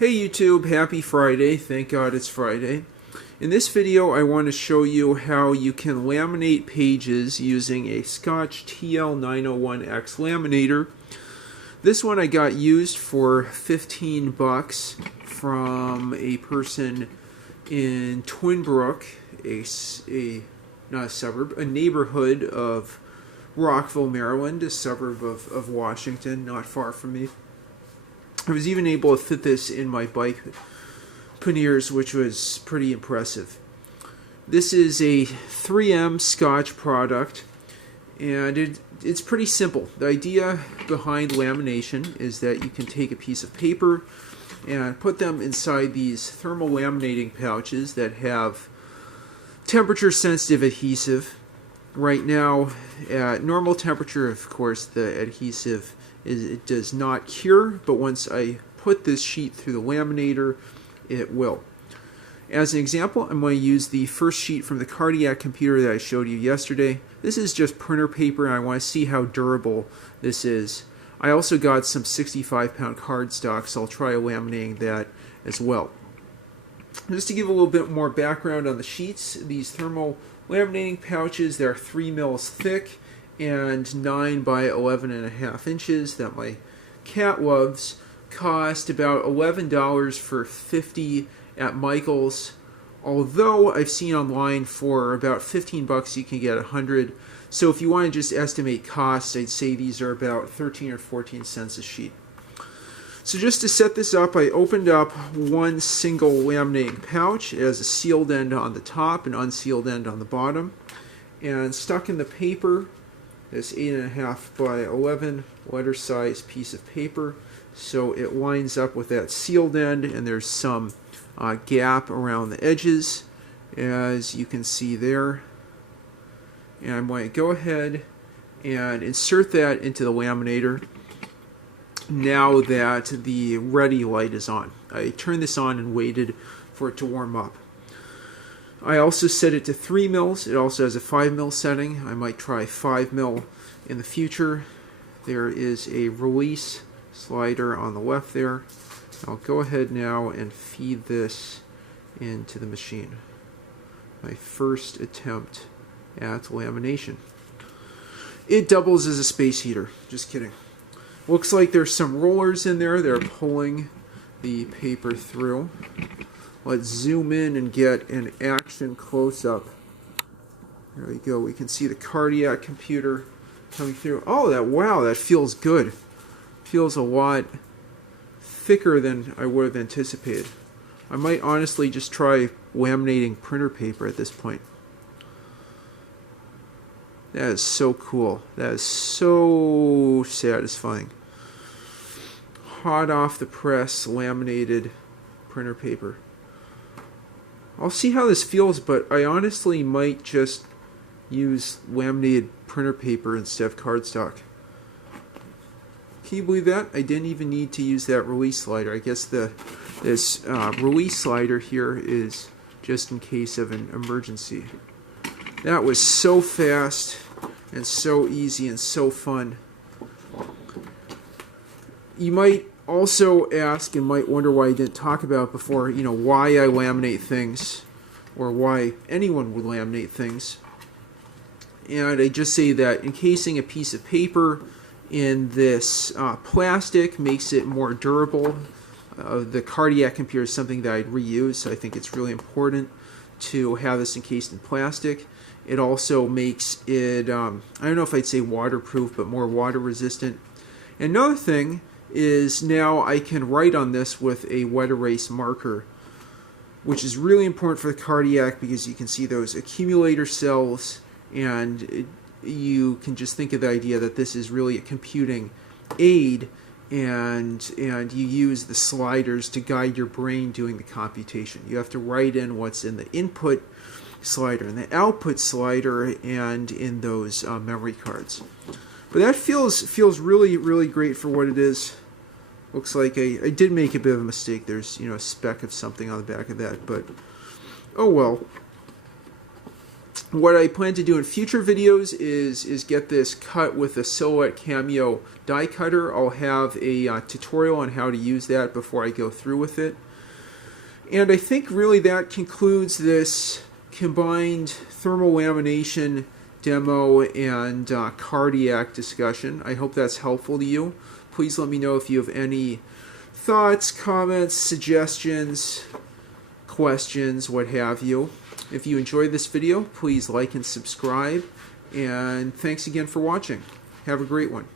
Hey YouTube, happy Friday. Thank God it's Friday. In this video I want to show you how you can laminate pages using a Scotch TL901X laminator. This one I got used for 15 bucks from a person in Twinbrook, a neighborhood of Rockville, Maryland, a suburb of Washington, not far from me. I was even able to fit this in my bike panniers, which was pretty impressive. This is a 3M Scotch product, and it's pretty simple. The idea behind lamination is that you can take a piece of paper and put them inside these thermal laminating pouches that have temperature sensitive adhesive. Right now, at normal temperature, of course, the adhesive it does not cure, but once I put this sheet through the laminator, it will. As an example, I'm going to use the first sheet from the cardiac computer that I showed you yesterday. This is just printer paper, and I want to see how durable this is. I also got some 65-pound cardstock, so I'll try laminating that as well. Just to give a little bit more background on the sheets, these thermal laminating pouches, they're 3 mils thick and 9 by 11.5 inches that my cat loves. Cost about $11 for 50 at Michael's, although I've seen online for about 15 bucks you can get 100. So if you want to just estimate costs, I'd say these are about 13 or 14 cents a sheet. So just to set this up, I opened up one single laminating pouch. It has a sealed end on the top and unsealed end on the bottom, and stuck in the paper this 8.5 by 11 letter size piece of paper, so it lines up with that sealed end, and there's some gap around the edges, as you can see there. And I'm going to go ahead and insert that into the laminator now that the ready light is on. I turned this on and waited for it to warm up. I also set it to 3 mils. It also has a 5 mil setting. I might try 5 mil in the future. There is a release slider on the left there. I'll go ahead now and feed this into the machine. My first attempt at lamination. It doubles as a space heater. Just kidding. Looks like there's some rollers in there. They're pulling the paper through. Let's zoom in and get an action close-up. There we go. We can see the cardiac computer coming through. Oh, wow, that feels good. Feels a lot thicker than I would have anticipated. I might honestly just try laminating printer paper at this point. That is so cool. That is so satisfying. Hot off the press laminated printer paper. I'll see how this feels, but I honestly might just use laminated printer paper instead of cardstock. Can you believe that? I didn't even need to use that release slider. I guess this release slider here is just in case of an emergency. That was so fast and so easy and so fun. You might also ask and might wonder why I didn't talk about before, why I laminate things, or why anyone would laminate things. And I just say that encasing a piece of paper in this plastic makes it more durable. The cardiac computer is something that I'd reuse, so I think it's really important to have this encased in plastic. It also makes it, I don't know if I'd say waterproof, but more water resistant. And another thing is now I can write on this with a wet erase marker, which is really important for the cardiac because you can see those accumulator cells, and you can just think of the idea that this is really a computing aid, and you use the sliders to guide your brain doing the computation. You have to write in what's in the input slider and the output slider and in those memory cards. But that feels really, really great for what it is. Looks like I did make a bit of a mistake. There's a speck of something on the back of that, but oh well. What I plan to do in future videos is get this cut with a Silhouette Cameo die cutter. I'll have a tutorial on how to use that before I go through with it. And I think really that concludes this combined thermal lamination demo and cardiac discussion. I hope that's helpful to you. Please let me know if you have any thoughts, comments, suggestions, questions, what have you. If you enjoyed this video, please like and subscribe. And thanks again for watching. Have a great one.